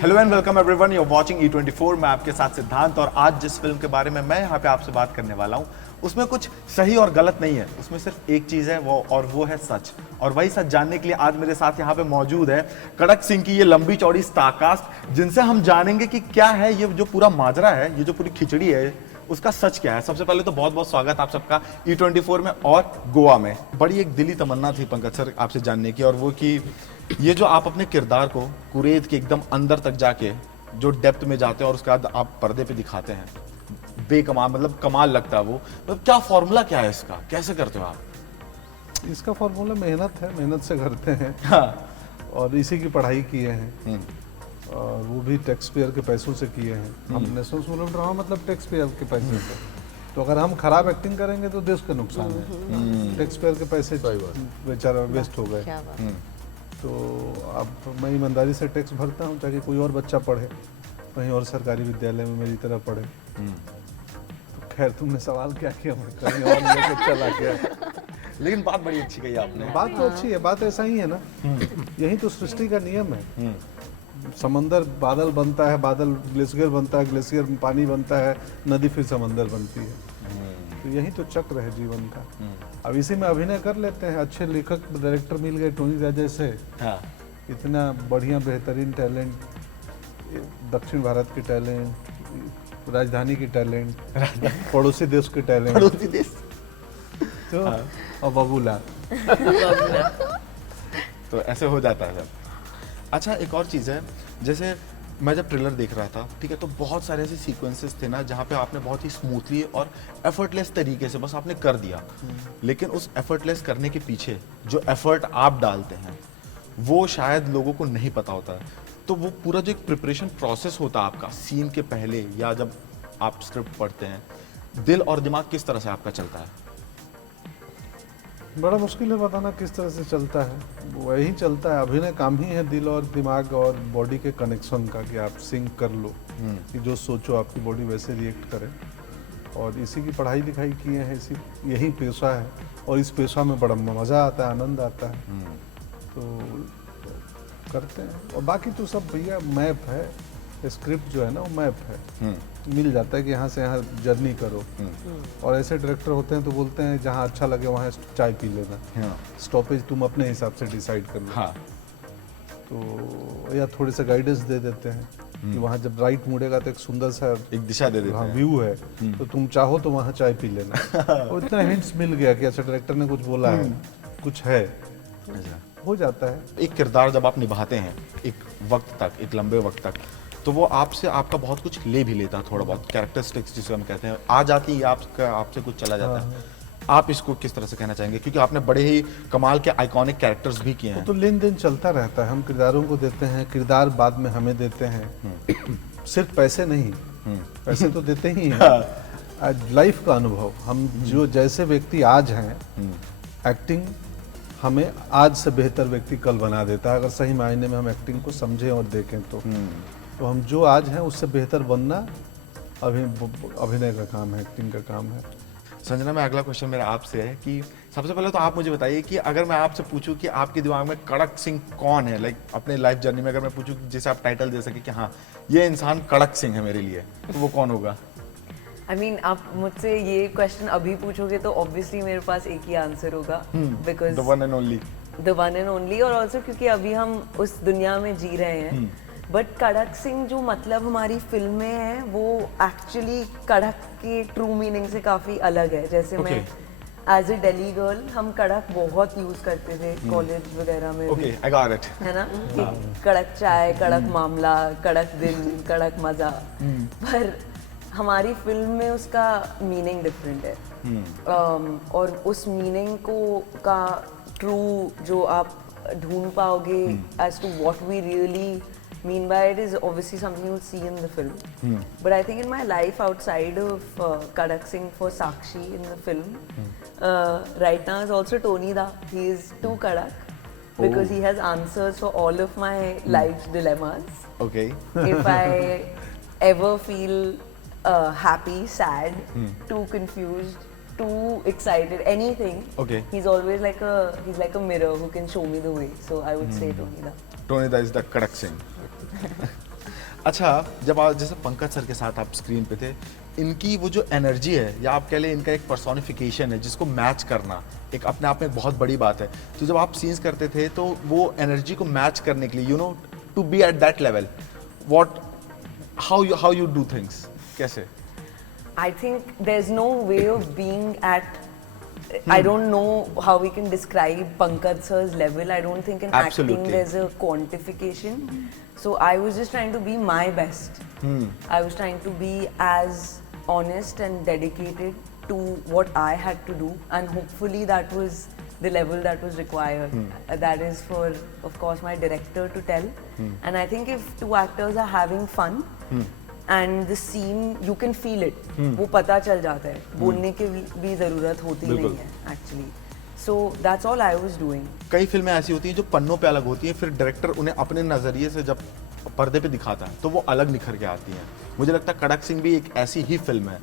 Hello and welcome everyone, you are watching E24। मैं आपके साथ सिद्धांत, और आज जिस फिल्म के बारे में मैं यहाँ पे आपसे बात करने वाला हूँ उसमें कुछ सही और गलत नहीं है, उसमें सिर्फ एक चीज़ है वो है सच। और वही सच जानने के लिए आज मेरे साथ यहाँ पे मौजूद है कड़क सिंह की ये लंबी चौड़ी स्टारकास्ट, जिनसे हम जानेंगे कि क्या है ये जो पूरा माजरा है, ये जो पूरी खिचड़ी है, उसका सच क्या है। सबसे पहले तो बहुत बहुत स्वागत आप सबका E24 में और गोवा में। बड़ी एक दिली तमन्ना थी पंकज सर आपसे जानने की, और वो कि ये जो आप अपने किरदार को कुरेद के एकदम अंदर तक जाके जो डेप्थ में जाते हैं और उसके बाद आप पर्दे पे दिखाते हैं, बेकमाल, मतलब कमाल लगता है वो। मतलब क्या फॉर्मूला क्या है इसका, कैसे करते हो आप? इसका फॉर्मूला मेहनत है, मेहनत से करते हैं। हाँ। और इसी की पढ़ाई किए हैं, और वो भी टैक्स पेयर के पैसों से किए हैं। हम नेशनल स्कूल ऑफ ड्रामा मतलब टैक्स पेयर के पैसे से। तो अगर हम खराब एक्टिंग करेंगे तो देश का नुकसान है। टैक्स पेयर के पैसे बेचारा वेस्ट हो गए। तो अब मैं ईमानदारी से टैक्स भरता हूँ ताकि कोई और बच्चा पढ़े, कहीं और सरकारी विद्यालय में मेरी तरह पढ़े। तो खैर, तुमने सवाल क्या किया, मैं कहीं और लेके चला गया। लेकिन बात बड़ी अच्छी कही आपने। बात तो अच्छी है, बात ऐसा ही है ना। यही तो सृष्टि का नियम है। समंदर बादल बनता है, बादल ग्लेशियर बनता है, ग्लेशियर में पानी बनता है, नदी फिर समंदर बनती है। तो यही तो चक्र है जीवन का। अब इसी में अभिनय कर लेते हैं, अच्छे लेखक डायरेक्टर मिल गए टोनी राजा से। हाँ। इतना बढ़िया बेहतरीन टैलेंट, दक्षिण भारत के टैलेंट, राजधानी की टैलेंट, पड़ोसी देश के टैलेंट, पड़ोसी देश तो और बबूला। तो ऐसे हो जाता है। अच्छा, एक और चीज़ है, जैसे मैं जब ट्रेलर देख रहा था, ठीक है, तो बहुत सारे ऐसे सीक्वेंसेस थे ना जहाँ पे आपने बहुत ही स्मूथली और एफर्टलेस तरीके से बस आपने कर दिया। लेकिन उस एफर्टलेस करने के पीछे जो एफर्ट आप डालते हैं वो शायद लोगों को नहीं पता होता है। तो वो पूरा जो एक प्रिपरेशन प्रोसेस होता है आपका सीन के पहले या जब आप स्क्रिप्ट पढ़ते हैं, दिल और दिमाग किस तरह से आपका चलता है? बड़ा मुश्किल है बताना किस तरह से चलता है। वही चलता है, अभिनय काम ही है दिल और दिमाग और बॉडी के कनेक्शन का, कि आप सिंक कर लो कि जो सोचो आपकी बॉडी वैसे रिएक्ट करे। और इसी की पढ़ाई लिखाई किए हैं, यही पेशा है, और इस पेशा में बड़ा मज़ा आता है, आनंद आता है। तो करते हैं। और बाकी तो सब भैया मैप है, स्क्रिप्ट जो है ना वो मैप है। मिल जाता है कि यहाँ से यहाँ जर्नी करो। और ऐसे डायरेक्टर होते हैं तो बोलते हैं जहाँ अच्छा लगे वहाँ चाय पी लेना, स्टॉपेज तुम अपने हिसाब से डिसाइड कर लो। हाँ। तो या थोड़े से गाइडेंस दे देते हैं कि वहाँ जब राइट मुड़ेगा तो एक सुंदर सा एक दिशा दे देते हैं, व्यू है, तो तुम चाहो तो वहाँ चाय पी लेना। और इतना हिंट्स मिल गया कि अच्छा डायरेक्टर ने कुछ बोला है, कुछ है, हो जाता है। एक किरदार जब आप निभाते हैं एक वक्त तक, एक लंबे वक्त तक, तो वो आपसे आपका बहुत कुछ ले भी लेता है, थोड़ा बहुत कैरेक्टरिस्टिक्स जिसे हम कहते हैं आ जाती है, आपसे कुछ चला जाता है। आप इसको किस तरह से कहना चाहेंगे, क्योंकि आपने बड़े ही कमाल के आइकॉनिक कैरेक्टर्स भी किए हैं। तो लेन देन चलता रहता है, हम किरदारों को देते हैं, किरदार बाद में हमें देते हैं। सिर्फ पैसे नहीं, पैसे तो देते ही हैं। आज लाइफ का अनुभव, हम जो जैसे व्यक्ति आज हैं, एक्टिंग हमें आज से बेहतर व्यक्ति कल बना देता है, अगर सही मायने में हम एक्टिंग को समझें और देखें तो हम जो आज हैं उससे बेहतर बनना अभिनय का काम है, एक्टिंग का काम है। संजना, मैं अगला क्वेश्चन मेरा आपसे है कि सबसे पहले तो आप मुझे बताइए कि अगर मैं आपसे पूछूं कि आपके दिमाग में कड़क सिंह कौन है, लाइक अपने लाइफ जर्नी में अगर मैं पूछूं जिसे आप टाइटल दे सके कि हाँ ये इंसान कड़क सिंह है मेरे लिए, तो वो कौन होगा? I mean, आप मुझसे ये क्वेश्चन अभी पूछोगे तो ऑब्वियसली मेरे पास एक ही आंसर होगा, because the one and only. The one and only, और ऑल्सो क्योंकि अभी हम उस दुनिया में जी रहे हैं। बट कड़क सिंह जो मतलब हमारी फिल्म में है वो एक्चुअली कड़क के ट्रू मीनिंग से काफ़ी अलग है। जैसे मैं एज ए दिल्ली गर्ल, हम कड़क बहुत यूज़ करते थे कॉलेज वगैरह में। Okay, I got it. है ना, कि कड़क चाय, कड़क मामला, कड़क दिन, कड़क मज़ा। पर हमारी फिल्म में उसका मीनिंग डिफरेंट है। और उस मीनिंग को का ट्रू जो आप ढूंढ पाओगे as to what we really mean by it is obviously something you'll see in the film. But I think in my life outside of Kadak Singh for Sakshi in the film, right now is also Tony Da. He is too Kadak because he has answers for all of my life's dilemmas. Okay. If I ever feel happy, sad, too confused, too excited, anything, he's always like a mirror who can show me the way. So I would say Tony Da. Tony Da is the Kadak Singh. अच्छा, जब आप जैसे Pankaj sir के साथ आप screen पे थे, इनकी वो जो एनर्जी है या आप कह लें इनका एक पर्सोनिफिकेशन है जिसको मैच करना एक अपने आप में बहुत बड़ी बात है। तो जब आप सीन्स करते थे तो वो एनर्जी को मैच करने के लिए you know to be at that level, what how you do things, कैसे? I think there's no way of being at. I don't know how we can describe Pankaj sir's level. I don't think in Absolutely. acting there's a quantification. So I was just trying to be my best. I was trying to be as honest and dedicated to what I had to do, and hopefully that was the level that was required. That is for, of course, my director to tell. And I think if two actors are having fun. And the seen you can feel it, वो पता चल जाता है, बोलने की भी जरूरत होती नहीं है actually. So that's all I was doing. कई फिल्में ऐसी होती हैं जो पन्नों पे अलग होती हैं, फिर डायरेक्टर उन्हें अपने नज़रिए से जब पर्दे पे दिखाता है तो वो अलग निखर के आती हैं. मुझे लगता है कड़क सिंह भी एक ऐसी ही फिल्म है.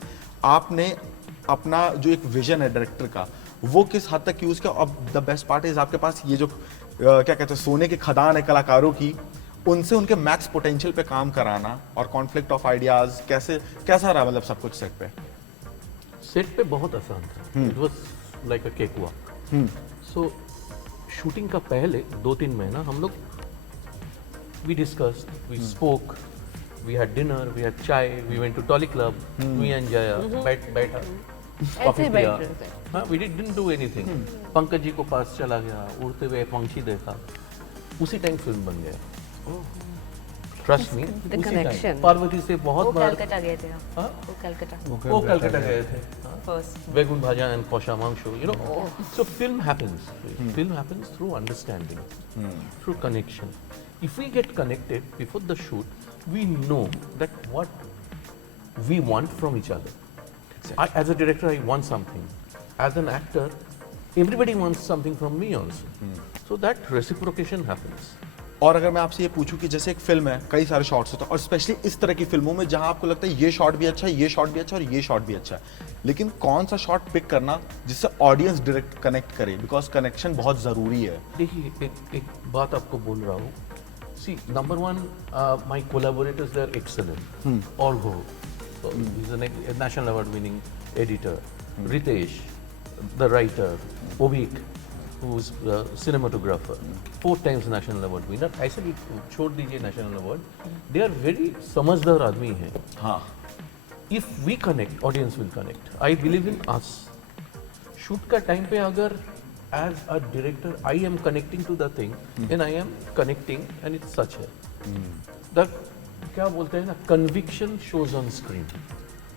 आपने अपना जो एक विजन है डायरेक्टर का वो किस हद तक यूज़ किया? अब द बेस्ट पार्ट इज आपके पास ये जो क्या कहते हैं सोने की खदान है कलाकारों की, उनसे उनके मैक्स पोटेंशियल पे काम कराना और कॉन्फ्लिक्ट ऑफ आइडियाज कैसा रहा मतलब सब कुछ सेट पे? सेट पे बहुत आसान था. It was like a cake walk. So shooting का पहले 2-3 महीना हम लोग we discussed, we spoke, we had dinner, we had chai, we went to Tolly Club, we enjoy, बैठा कॉफी पिया. हाँ, we didn't do anything. Pankaj ji को पास चला गया, उड़ते हुए पंछी देखा, उसी टाइम फिल्म बन गया. Trust me, The connection. Parvati से बहुत वो बार कलकत्ता गए थे. हाँ? वो कलकत्ता. वो कलकत्ता गए थे. First Vegun Bhaja and Kosha Mangshu, you know. So film happens. Film happens through understanding, through connection. If we get connected before the shoot, we know that what we want from each other. As a director, I want something. As an actor, everybody wants something from me also. So that reciprocation happens. और अगर मैं आपसे ये पूछूं कि जैसे एक film है, कई सारे शॉट्स होते हैं और स्पेशली इस तरह की फिल्मों में जहां आपको लगता है ये शॉट भी अच्छा है, ये शॉट भी अच्छा है और ये शॉट भी अच्छा है, लेकिन कौन सा शॉट पिक करना जिससे ऑडियंस डायरेक्ट कनेक्ट करे, बिकॉज कनेक्शन बहुत ज़रूरी है. देखिए एक बात आपको बोल रहा हूँ. See number 1, my collaborators they are excellent. ऑल हो, he is a national award winning editor. Ritesh the writer, Avik who's a cinematographer, 4 times national award winner. ऐसे भी छोड़ दीजिए national award. They are very समझदार आदमी हैं. हाँ. If we connect, audience will connect. I believe in us. Shoot का time पे अगर as a director I am connecting to the thing, then I am connecting and it's such है. The क्या बोलते हैं ना, conviction shows on screen.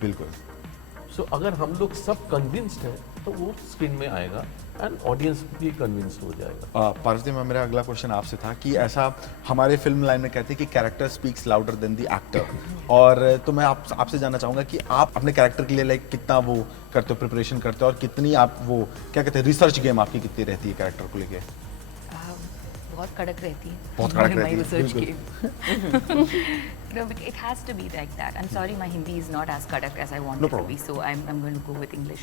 बिल्कुल. So अगर हम लोग सब convinced हैं तो वो स्क्रीन में आएगा एंड ऑडियंस भी कन्विंस्ड हो जाएगा. पार्वती मैम, मेरा अगला क्वेश्चन आपसे था कि ऐसा हमारे फिल्म लाइन में कहते हैं कि character speaks louder than the actor, और तो मैं आपसे जानना चाहूँगा कि आप अपने कैरेक्टर के लिए लाइक कितना वो करते हो, प्रिपरेशन करते हो, और कितनी आप वो क्या कहते हैं रिसर्च गेम आपकी कितनी रहती है कैरेक्टर को लेके? बहुत कड़क रहती है. बहुत कड़क रहती है, research बिल्कुल. game. No, but it has to be like that. I'm sorry, my Hindi is not as kadak as I want No it to problem. be, so I'm going to go with English.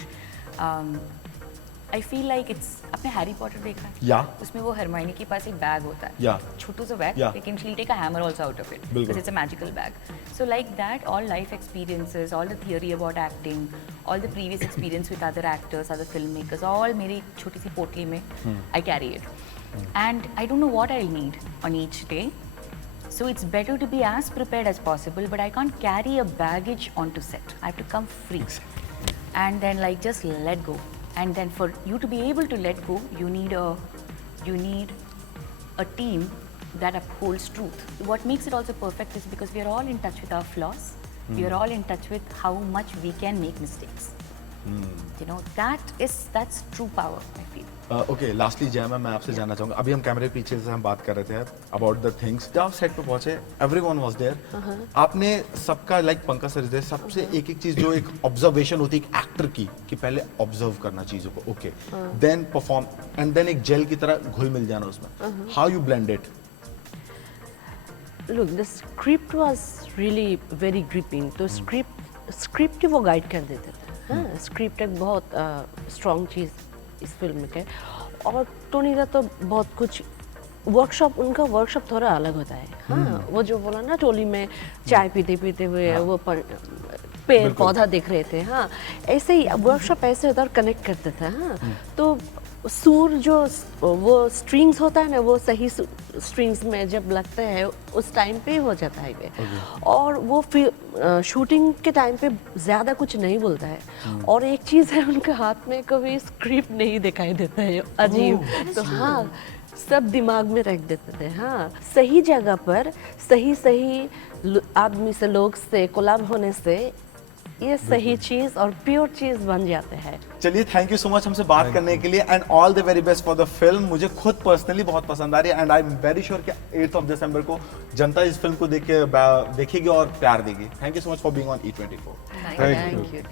I feel like it's. आपने Harry Potter देखा है? Yeah. उसमें वो Hermione के पास एक bag होता है. Yeah. छोटू सा बैग, Yeah. लेकिन she'll take a hammer also out of it. बिल्कुल. Because it's a magical bag. So like that, all life experiences, all the theory about acting, all the previous experience with other actors, other filmmakers, all मेरी छोटी सी पोटली में I carry it. And I don't know what I'll need on each day. So it's better to be as prepared as possible, but I can't carry a baggage onto set. I have to come free. And then like just let go. And then for you to be able to let go, you need a team that upholds truth. What makes it also perfect is because we are all in touch with our flaws. We are all in touch with how much we can make mistakes. You know, that's true power, I feel. Okay, lastly जय ma'am, मैं आपसे जानना चाहूँगा, अभी हम कैमरे के पीछे से हम बात कर रहे थे अबाउट द थिंग्स. जब आप सेट पे पहुंचे, एवरीवन वाज देयर, आपने सबका लाइक पंकज सर दे सबसे एक एक चीज जो एक ऑब्जर्वेशन होती है एक एक्टर की कि पहले ऑब्जर्व करना चीजों को, okay, then perform and then एक जेल की तरह घुल मिल जाना उसमें. How you blend it? Look, the script was really very gripping. तो स्क्रिप्ट ही वो गाइड कर देते थे. हाँ, स्क्रिप्ट एक बहुत स्ट्रॉन्ग चीज़ इस फिल्म के. और टोनी दा तो बहुत कुछ वर्कशॉप, उनका वर्कशॉप थोड़ा अलग होता है। हाँ, वो जो बोला ना, टोली में चाय पीते पीते हुए वो पेड़ पौधा देख रहे थे। हाँ, ऐसे ही वर्कशॉप ऐसे होता है और कनेक्ट करते थे। हाँ, तो सुर जो वो स्ट्रिंग्स होता है ना, वो सही स्ट्रिंग्स में जब लगता है उस टाइम पे हो जाता है ये। और वो फिर शूटिंग के टाइम पे ज़्यादा कुछ नहीं बोलता है। और एक चीज़ है, उनके हाथ में कभी स्क्रिप्ट नहीं दिखाई देता है, अजीब। तो हाँ, सब दिमाग में रख देते थे। हाँ, सही जगह पर सही आदमी से, लोग से कोलैब होने से ये सही चीज और प्योर चीज बन जाते हैं। चलिए, थैंक यू सो मच हमसे बात करने के लिए and all the very best for the film. मुझे खुद पर्सनली बहुत पसंद आ रही है and I am very sure कि 8 दिसंबर को जनता इस फिल्म को देखेगी और प्यार देगी। Thank you so much for being on E24। Thank you.